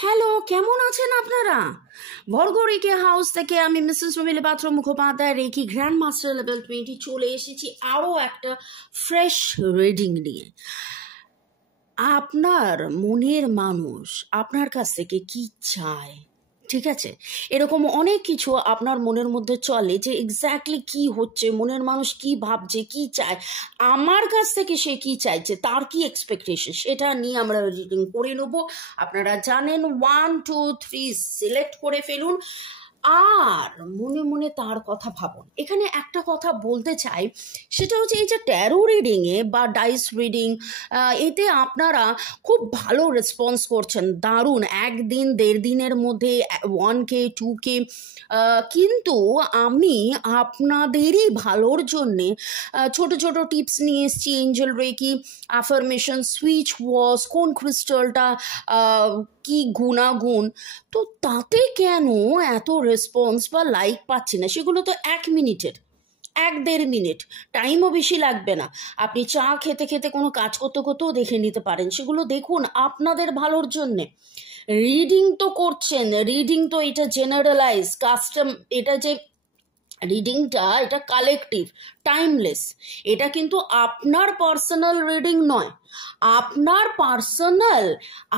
Hello, কেমন আছেন আপনারা? ভরগরিকে হাউস থেকে আমি Mrs Rumili Patra Mukhopadhyay, reiki grand master level 20 চলে এসেছি আরও একটা ফ্রেশ রিডিং নিয়ে। আপনার মনের মানুষ আপনার কাছ থেকে কি চায়, ঠিক আছে? এরকম অনেক কিছু আপনার মনের মধ্যে চলে যে এক্স্যাক্টলি কি হচ্ছে, মনের মানুষ কি ভাবছে, কি চায়, আমার কাছ থেকে সে কি চাইছে, তার কি এক্সপেকটেশন, সেটা নিয়ে আমরা রিডিং করে নেব। আপনারা জানেন 1 2 3 সিলেক্ট করে ফেলুন আর মনে মনে তার কথা ভাবুন। এখানে একটা কথা বলতে চাই, সেটা হচ্ছে এই যে ট্যারো রিডিংয়ে বা ডাইস রিডিং, এতে আপনারা খুব ভালো রেসপন্স করছেন, দারুণ। 1 দিন 1.5 দিনের মধ্যে 1K 2K, কিন্তু আমি আপনাদেরই ভালোর জন্যে ছোট ছোট টিপস নিয়ে এসেছি। Angel reiki, affirmation, switch wash, কোন ক্রিস্টালটা কি গুণাগুণ, তো তাতে কেন এত রেসপন্স বা লাইক পাচ্ছি না? সেগুলো তো 1 মিনিটের, 1-1.5 মিনিট, টাইমও বেশি লাগবে না। আপনি চা খেতে খেতে কোনো কাজ করতে করতেও দেখে নিতে পারেন। সেগুলো দেখুন আপনাদের ভালোর জন্যে। রিডিং তো করছেন, রিডিং তো এটা জেনারেলাইজ কাস্টম, এটা যে রিডিংটা এটা কালেকটিভ, টাইমলেস। এটা কিন্তু আপনার পার্সোনাল রিডিং নয়। আপনার পার্সোনাল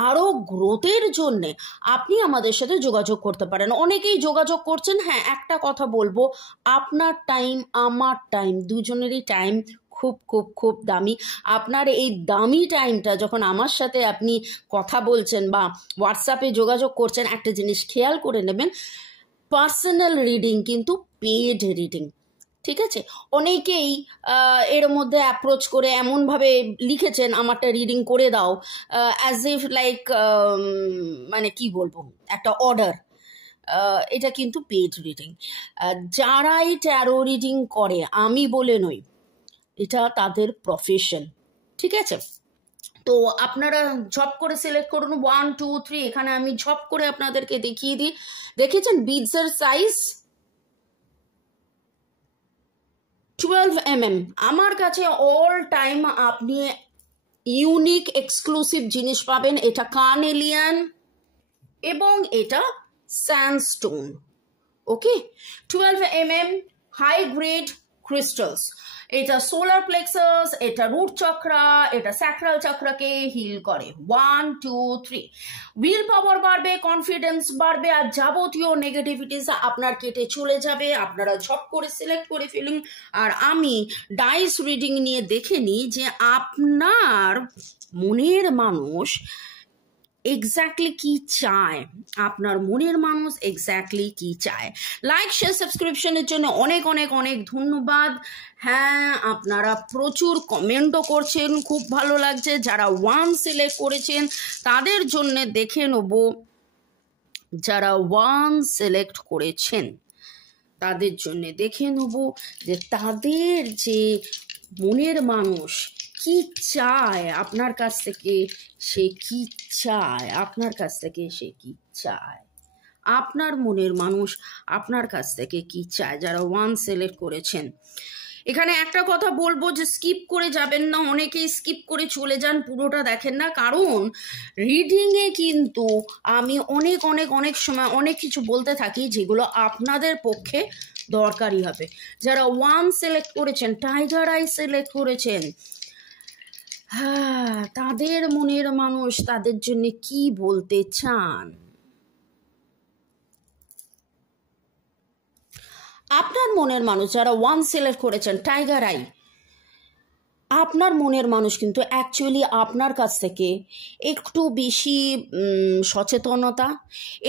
আরও গ্রোথের জন্যে আপনি আমাদের সাথে যোগাযোগ করতে পারেন। অনেকেই যোগাযোগ করছেন। হ্যাঁ, একটা কথা বলবো, আপনার টাইম আমার টাইম দুজনেরই টাইম খুব খুব খুব দামি। আপনার এই দামি টাইমটা যখন আমার সাথে আপনি কথা বলছেন বা হোয়াটসঅ্যাপে যোগাযোগ করছেন, একটা জিনিস খেয়াল করে নেবেন, পার্সোনাল রিডিং কিন্তু পেড রিডিং, ঠিক আছে? অনেকেই এর মধ্যে অ্যাপ্রোচ করে এমনভাবে লিখেছেন আমারটা রিডিং করে দাও, অ্যাজ ইফ লাইক মানে কি বলবো, একটা অর্ডার। এটা কিন্তু পেড রিডিং। যারাই ট্যারো রিডিং করে, আমি বলে নই, এটা তাদের প্রফেশন, ঠিক আছে? তো আপনারা ঝপ করে সিলেক্ট করুন 1 2 3। এখানে আমি ঝপ করে আপনাদেরকে দেখিয়ে দিই। দেখেছেন বিডসের সাইজ 12 mm। আমার কাছে অল টাইম আপনি ইউনিক এক্সক্লুসিভ জিনিস পাবেন। এটা কার্নেলিয়ান এবং এটা স্যান্ডস্টোন, ওকে? 12 mm হাই গ্রেড ক্রিস্টালস। এটা সোলার প্লেক্সাস, এটা রুট চক্রা, এটা স্যাক্রাল চক্রাকে হিল করে। 1 2 3 উইল পাওয়ার বাড়বে, কনফিডেন্স বাড়বে, আর যাবতীয় নেগেটিভিটিস আপনার কেটে চলে যাবে। আপনারা ঝপ করে সিলেক্ট করে ফেলুন আর আমি ডাইস রিডিং নিয়ে দেখে নিই যে আপনার মনের মানুষ এক্স্যাক্টলি কি চায়, আপনার মনের মানুষ এক্স্যাক্টলি কি চায়। লাইক শেয়ার সাবস্ক্রিপশনের জন্য অনেক অনেক অনেক ধন্যবাদ। হ্যাঁ, আপনারা প্রচুর কমেন্টও করছেন, খুব ভালো লাগছে। যারা 1 সিলেক্ট করেছেন তাদের জন্য দেখে নেব, যারা 1 সিলেক্ট করেছেন তাদের জন্য দেখে নেব যে তাদের যে মনের মানুষ কি চায় আপনার কাছ থেকে, সে কি চায় আপনার কাছ থেকে, সে কি চায়, আপনার মনের মানুষ আপনার কাছ থেকে কি চায়। যারা 1 সিলেক্ট করেছেন, এখানে একটা কথা বলবো যে স্কিপ করে যাবেন না। অনেকেই স্কিপ করে চলে যান, পুরোটা দেখেন না, কারণ রিডিংয়ে কিন্তু আমি অনেক অনেক অনেক সময় অনেক কিছু বলতে থাকি যেগুলো আপনাদের পক্ষে দরকারি হবে। যারা 1 সিলেক্ট করেছেন, টাইগার আই সিলেক্ট করেছেন, হ্যাঁ, তাদের মনের মানুষ তাদের জন্য কি বলতে চান। আপনার মনের মানুষ যারা 1 সিলেক্ট করেছেন, টাইগার আই, আপনার মনের মানুষ কিন্তু অ্যাকচুয়ালি আপনার কাছ থেকে একটু বেশি সচেতনতা,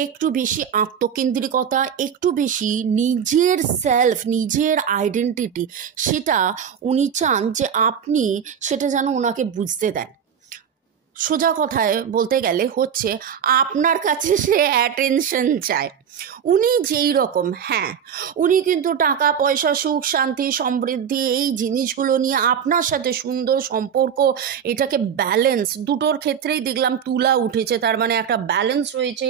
একটু বেশি আত্মকেন্দ্রিকতা, একটু বেশি নিজের সেলফ, নিজের আইডেন্টিটি, সেটা উনি চান যে আপনি সেটা যেন ওনাকে বুঝতে দেন। সোজা কথায় বলতে গেলে হচ্ছে আপনার কাছে সে অ্যাটেনশন চায়। উনি যেই রকম, হ্যাঁ উনি কিন্তু টাকা পয়সা সুখ শান্তি সমৃদ্ধি এই জিনিসগুলো নিয়ে আপনার সাথে সুন্দর সম্পর্ক, এটাকে ব্যালেন্স দুটোর ক্ষেত্রেই দেখলাম তুলা উঠেছে, তার মানে একটা ব্যালেন্স রয়েছে।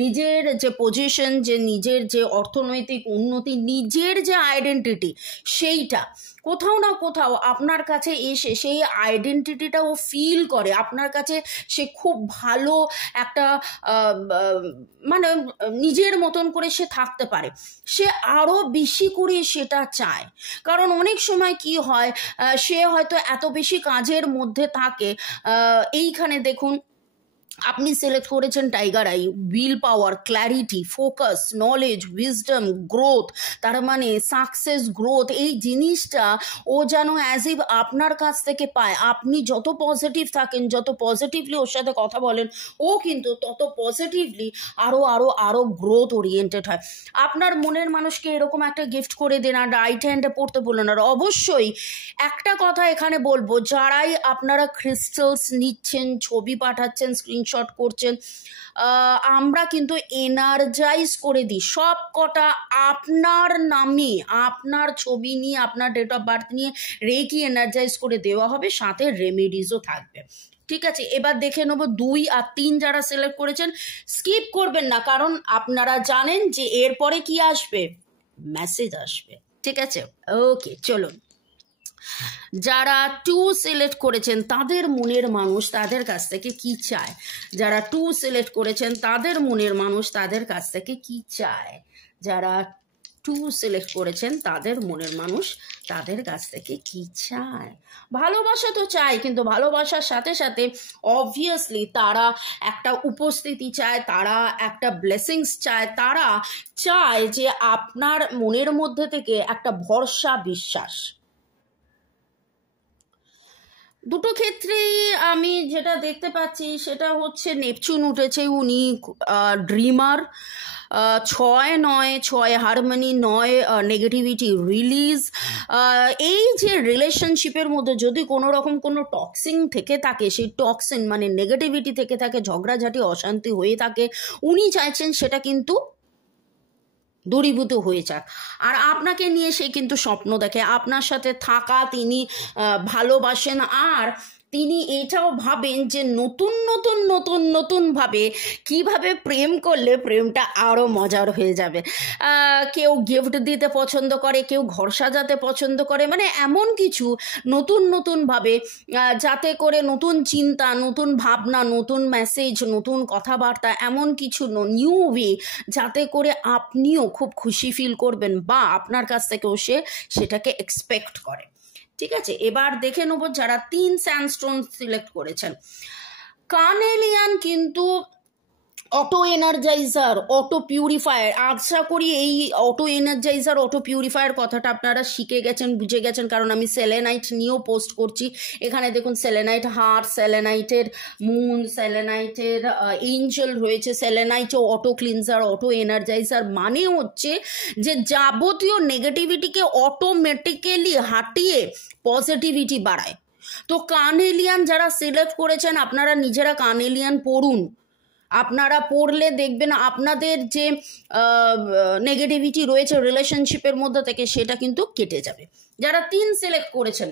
নিজের যে পজিশন, যে নিজের যে অর্থনৈতিক উন্নতি, নিজের যে আইডেন্টিটি, সেইটা কোথাও না কোথাও আপনার কাছে এসে সেই আইডেন্টিটিটা ও ফিল করে আপনার কাছে, সে খুব ভালো একটা মানে নিজের মতন করে সে থাকতে পারে, সে আরও বেশি করে সেটা চায়। কারণ অনেক সময় কি হয়, সে হয়তো এত বেশি কাজের মধ্যে থাকে, এইখানে দেখুন আপনি সিলেক্ট করেছেন tiger I, will power, clarity, focus, knowledge, wisdom, growth, তার মানে সাকসেস, গ্রোথ, এই জিনিসটা ও যেন অ্যাজ ইফ আপনার কাছ থেকে পায়। আপনি যত পজিটিভ থাকেন, যত পজিটিভলি ওর সাথে কথা বলেন, ও কিন্তু তত পজিটিভলি আরও আরও আরও গ্রোথ ওরিয়েন্টেড হয়। আপনার মনের মানুষকে এরকম একটা গিফট করে দেন, আর রাইট হ্যান্ডে পড়তে বলুন। আর অবশ্যই একটা কথা এখানে বলবো, যারাই আপনারা ক্রিস্টালস নিচ্ছেন, ছবি পাঠাচ্ছেন, স্ক্রিনশট করছেন, আমরা কিন্তু এনার্জাইজ করে দিই সব কটা আপনার নামে, আপনার ছবি নিয়ে, আপনার ডেট অফ বার্থ নিয়ে রেকি এনার্জাইজ করে দেওয়া হবে, সাথে রেমেডিসও থাকবে। ঠিক আছে, এবার দেখে নেবো 2 আর 3 যারা সিলেক্ট করেছেন। স্কিপ করবেন না, কারণ আপনারা জানেন যে এরপরে কি আসবে, মেসেজ আসবে। ঠিক আছে, ওকে চলুন। যারা 2 সিলেক্ট করেছেন তাদের মনের মানুষ তাদের কাছ থেকে কি চায়, যারা 2 সিলেক্ট করেছেন তাদের মনের মানুষ তাদের কাছ থেকে কি চায়, যারা 2 সিলেক্ট করেছেন তাদের মনের মানুষ তাদের কাছ থেকে কি চায়। ভালোবাসা তো চায়, কিন্তু ভালোবাসার সাথে সাথে অবভিয়াসলি তারা একটা উপস্থিতি চায়, তারা একটা ব্লেসিংস চায়, তারা চায় যে আপনার মনের মধ্যে থেকে একটা ভরসা, বিশ্বাস। দুটো ক্ষেত্রেই আমি যেটা দেখতে পাচ্ছি সেটা হচ্ছে নেপচুন উঠেছে, উনি ড্রিমার, 6 হারমোনি, 9 নেগেটিভিটি রিলিজ। এই যে রিলেশনশিপের মধ্যে যদি কোনো রকম কোনো টক্সিন থেকে থাকে, সেই টক্সিন মানে নেগেটিভিটি থেকে থাকে, ঝগড়াঝাটি অশান্তি হয়ে থাকে, উনি চাইছেন সেটা কিন্তু দূরীভূত হয়ে যাক। আর আপনাকে নিয়ে সে কিন্তু স্বপ্ন দেখে আপনার সাথে থাকা, তিনি ভালোবাসেন, আর তিনি এটাও ভাবেন যে নতুন নতুন নতুন নতুনভাবে কীভাবে প্রেম করলে প্রেমটা আরও মজার হয়ে যাবে। কেউ গিফট দিতে পছন্দ করে, কেউ ঘর সাজাতে পছন্দ করে, মানে এমন কিছু নতুন নতুনভাবে, যাতে করে নতুন চিন্তা, নতুন ভাবনা, নতুন মেসেজ, নতুন কথাবার্তা, এমন কিছু নিউ ওয়ে, যাতে করে আপনিও খুব খুশি ফিল করবেন বা আপনার কাছ থেকেও সে সেটাকে এক্সপেক্ট করে। ঠিক আছে, এবার দেখে নেব যারা 3 স্যান্ডস্টোন সিলেক্ট করেছেন। কার্নেলিয়ান কিন্তু অটো এনার্জাইজার, অটো পিউরিফায়ার। আশা করি এই অটো এনার্জাইজার, অটো পিউরিফায়ার কথাটা আপনারা শিখে গেছেন, বুঝে গেছেন, কারণ আমি সেলেনাইট নিয়েও পোস্ট করছি। এখানে দেখুন সেলেনাইট হার্ট, সেলেনাইটের মুন, সেলেনাইটের এঞ্জেল রয়েছে। সেলেনাইটও অটো ক্লিনজার, অটো এনার্জাইজার, মানে হচ্ছে যে যাবতীয় নেগেটিভিটিকে অটোমেটিক্যালি হাঁটিয়ে পজিটিভিটি বাড়ায়। তো কার্নেলিয়ান যারা সিলেক্ট করেছেন, আপনারা নিজেরা কার্নেলিয়ান পড়ুন। আপনারা পড়লে দেখবেন আপনাদের যে নেগেটিভিটি রয়েছে রিলেশনশিপের মধ্যে থেকে, সেটা কিন্তু কেটে যাবে। যারা 3 সিলেক্ট করেছেন,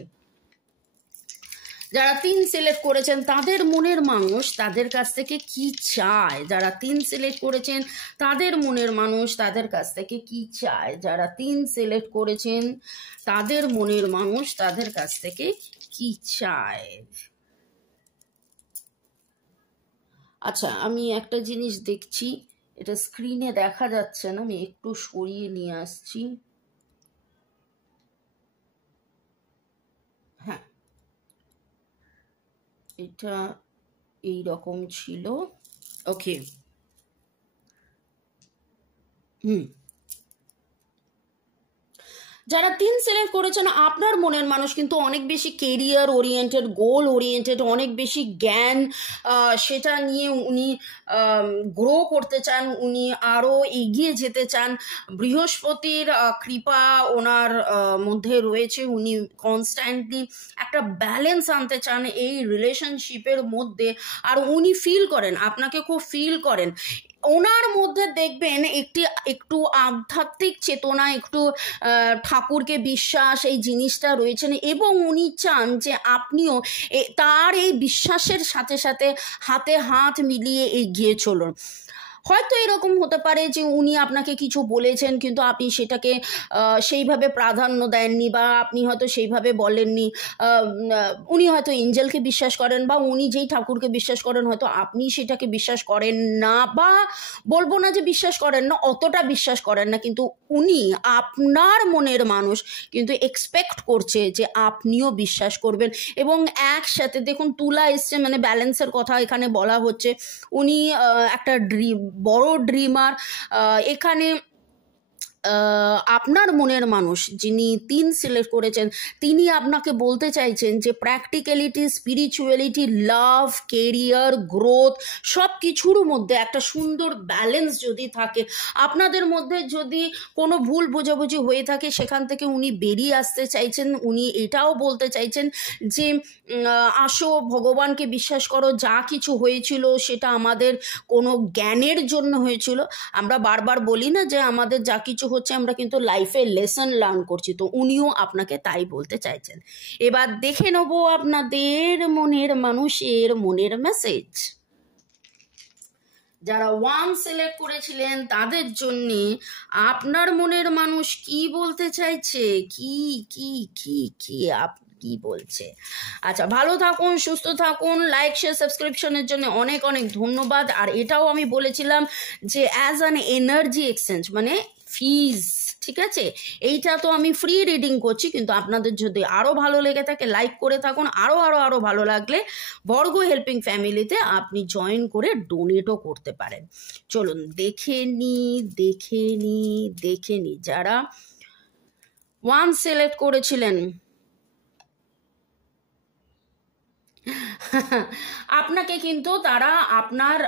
যারা 3 সিলেক্ট করেছেন তাদের মনের মানুষ তাদের কাছ থেকে কি চায়, যারা 3 সিলেক্ট করেছেন তাদের মনের মানুষ তাদের কাছ থেকে কি চায়, যারা 3 সিলেক্ট করেছেন তাদের মনের মানুষ তাদের কাছ থেকে কি চায়। আচ্ছা, আমি একটা জিনিস দেখছি, এটা স্ক্রিনে দেখা যাচ্ছে না, আমি একটু সরিয়ে নিয়ে আসছি। হ্যাঁ, এটা এই রকম ছিল। ওকে, যারা 3 সিলেক্ট করেছেন আপনার মনের মানুষ কিন্তু অনেক বেশি কেরিয়ার ওরিয়েন্টেড, গোল ওরিয়েন্টেড, অনেক বেশি জ্ঞান, সেটা নিয়ে উনি গ্রো করতে চান, উনি আরও এগিয়ে যেতে চান। বৃহস্পতির কৃপা ওনার মধ্যে রয়েছে, উনি কনস্ট্যান্টলি একটা ব্যালেন্স আনতে চান এই রিলেশনশিপের মধ্যে, আর উনি ফিল করেন, আপনাকে খুব ফিল করেন। ওনার মধ্যে দেখবেন একটু আধ্যাত্মিক চেতনা, একটু ঠাকুরকে বিশ্বাস, এই জিনিসটা রয়েছেন, এবং উনি চান যে আপনিও তার এই বিশ্বাসের সাথে সাথে হাতে হাত মিলিয়ে এগিয়ে চলুন। হয়তো এরকম হতে পারে যে উনি আপনাকে কিছু বলেছেন কিন্তু আপনি সেটাকে সেইভাবে প্রাধান্য দেননি, বা আপনি হয়তো সেইভাবে বলেননি। উনি হয়তো এঞ্জেলকে বিশ্বাস করেন, বা উনি যেই ঠাকুরকে বিশ্বাস করেন হয়তো আপনি সেটাকে বিশ্বাস করেন না, বা বলবো না যে বিশ্বাস করেন না, অতটা বিশ্বাস করেন না, কিন্তু উনি আপনার মনের মানুষ কিন্তু এক্সপেক্ট করছে যে আপনিও বিশ্বাস করবেন। এবং একসাথে দেখুন তুলা এসছে, মানে ব্যালেন্সের কথা এখানে বলা হচ্ছে। উনি একটা বড় ড্রিমার। এখানে আপনার মনের মানুষ যিনি 3 সিলেক্ট করেছেন তিনি আপনাকে বলতে চাইছেন যে প্র্যাকটিক্যালিটি, স্পিরিচুয়ালিটি, লাভ, কেরিয়ার, গ্রোথ সব কিছুর মধ্যে একটা সুন্দর ব্যালেন্স যদি থাকে, আপনাদের মধ্যে যদি কোনো ভুল বোঝাবুঝি হয়ে থাকে সেখান থেকে উনি বেরিয়ে আসতে চাইছেন। উনি এটাও বলতে চাইছেন যে আসো, ভগবানকে বিশ্বাস করো, যা কিছু হয়েছিল সেটা আমাদের কোনো জ্ঞানের জন্য হয়েছিল। আমরা বারবার বলি না যে আমাদের যা কিছু হচ্ছে আমরা কিন্তু লাইফে লেসন লার্ন করছি, তো উনিও আপনাকে তাই বলতে চাইছেন। এবার দেখে নেবো আপনাদের মনের মানুষের মনের মেসেজ। যারা 1 সিলেক্ট করেছিলেন তাদের জন্য আপনার মনের মানুষ কি বলতে চাইছে, কি কি কি কি কি বলছে। আচ্ছা, ভালো থাকুন, সুস্থ থাকুন, লাইক শেয়ার সাবস্ক্রিপশনের জন্য অনেক অনেক ধন্যবাদ। আর এটাও আমি বলেছিলাম যে অ্যাজ অ্যান এনার্জি এক্সচেঞ্জ, মানে ফিজ, ঠিক আছে, এইটা তো আমি ফ্রি রিডিং করছি, কিন্তু আপনাদের যদি আরও ভালো লেগে থাকে লাইক করে থাকুন। আরও ভালো লাগলে বর্গ হেল্পিং ফ্যামিলিতে আপনি জয়েন করে ডোনেটও করতে পারেন। চলুন দেখে নি যারা 1 সিলেক্ট করেছিলেন আপনাকে কিন্তু তারা আপনার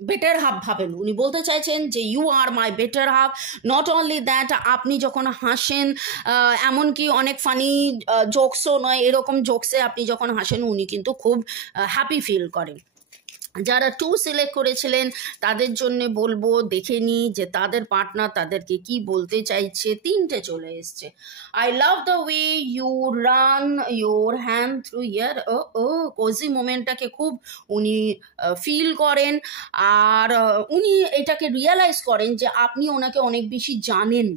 বেটার হাফ ভাবেন। উনি বলতে চাইছেন যে you are my better half. Not only that, আপনি যখন হাসেন, এমনকি অনেক ফানি জোকসও নয়, এরকম জোকসে আপনি যখন হাসেন উনি কিন্তু খুব হ্যাপি ফিল করেন। যারা 2 সিলেক্ট করেছিলেন তাদের জন্য বলবো দেখে নি যে তাদের পার্টনার তাদেরকে কি বলতে চাইছে। 3টে চলে এসছে। I love the way you run your hand through ear. ও কোজি মোমেন্টটাকে খুব উনি ফিল করেন, আর উনি এটাকে রিয়েলাইজ করেন যে আপনি ওনাকে অনেক বেশি জানেন,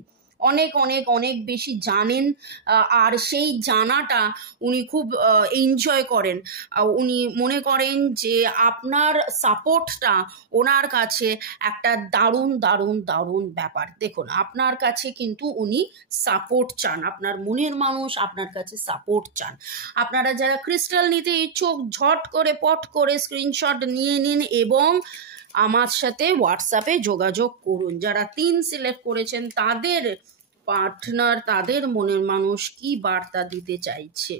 অনেক বেশি জানেন, আর সেই জানাটা উনি খুব এনজয় করেন। উনি মনে করেন যে আপনার সাপোর্টটা ওনার কাছে একটা দারুণ ব্যাপার। দেখুন, আপনার কাছে কিন্তু উনি সাপোর্ট চান, আপনার মনের মানুষ আপনার কাছে সাপোর্ট চান। আপনারা যারা ক্রিস্টাল নিতে ইচ্ছুক পট করে স্ক্রিনশট নিয়ে নিন এবং আমার সাথে হোয়াটসঅ্যাপে যোগাযোগ করুন। যারা 3 সিলেক্ট করেছেন তাদের পার্টনার, তাদের মনের মানুষ কি বার্তা দিতে চাইছে।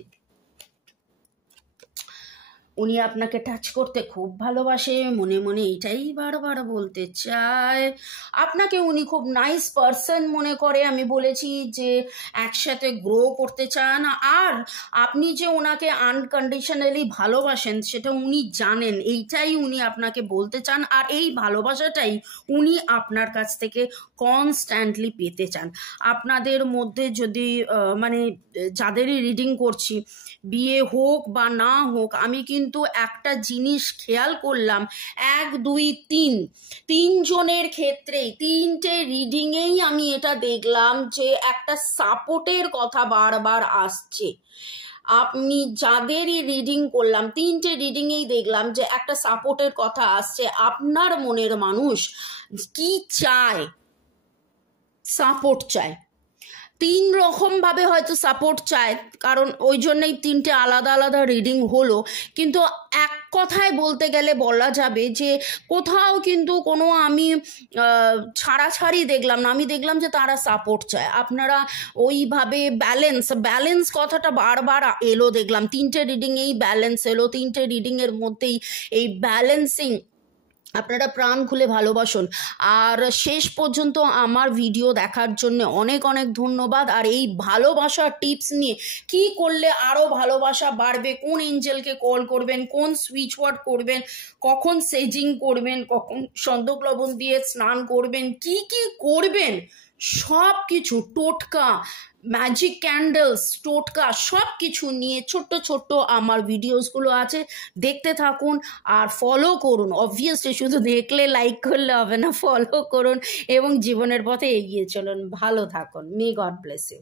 উনি আপনাকে টাচ করতে খুব ভালোবাসে, মনে এটাই বারবার বলতে চায়। আপনাকে উনি খুব নাইস পারসন মনে করে। আমি বলেছি যে একসাথে গ্রো করতে চান, আর আপনি যে ওনাকে আনকন্ডিশনালি ভালোবাসেন সেটা উনি জানেন, এইটাই উনি আপনাকে বলতে চান। আর এই ভালোবাসাটাই উনি আপনার কাছ থেকে কনস্ট্যান্টলি পেতে চান। আপনাদের মধ্যে যদি যাদেরই রিডিং করছি, বিয়ে হোক বা না হোক, আমি কিন্তু একটা জিনিস খেয়াল করলাম, 1 2 3 জনের ক্ষেত্রেই 3টে রিডিংয়েই আমি এটা দেখলাম যে একটা সাপোর্টের কথা বারবার আসছে। আপনি যাদেরই রিডিং করলাম 3টে রিডিংয়েই দেখলাম যে একটা সাপোর্টের কথা আসছে। আপনার মনের মানুষ কি চায়? সাপোর্ট চায়। 3 রকমভাবে হয়তো সাপোর্ট চায়, কারণ ওই জন্যই 3টে আলাদা রিডিং হলো। কিন্তু এক কথায় বলতে গেলে বলা যাবে যে কোথাও কিন্তু কোনো আমি ছাড়াছাড়ি দেখলাম না। আমি দেখলাম যে তারা সাপোর্ট চায়। আপনারা ওইভাবে ব্যালেন্স কথাটা বারবার এলো, দেখলাম 3টে রিডিংয়েই ব্যালেন্স এলো। 3টে রিডিংয়ের মধ্যেই এই ব্যালেন্সিং আপনারা প্রাণ খুলে ভালোবাসুন। আর শেষ পর্যন্ত আমার ভিডিও দেখার জন্য অনেক অনেক ধন্যবাদ। আর এই ভালোবাসার টিপস নিয়ে কি করলে আরও ভালোবাসা বাড়বে, কোন এঞ্জেলকে কল করবেন, কোন সুইচ ওয়ার্ড করবেন, কখন সেজিং করবেন, কখন সন্দক লবণ দিয়ে স্নান করবেন, কি কি করবেন, সব কিছু টোটকা, ম্যাজিক ক্যান্ডেলস, টোটকা, সব কিছু নিয়ে ছোট্ট ছোট্ট আমার ভিডিওসগুলো আছে, দেখতে থাকুন আর ফলো করুন। অবভিয়াসলি শুধু দেখলে লাইক করলে হবে না, ফলো করুন এবং জীবনের পথে এগিয়ে চলুন। ভালো থাকুন। May God bless you.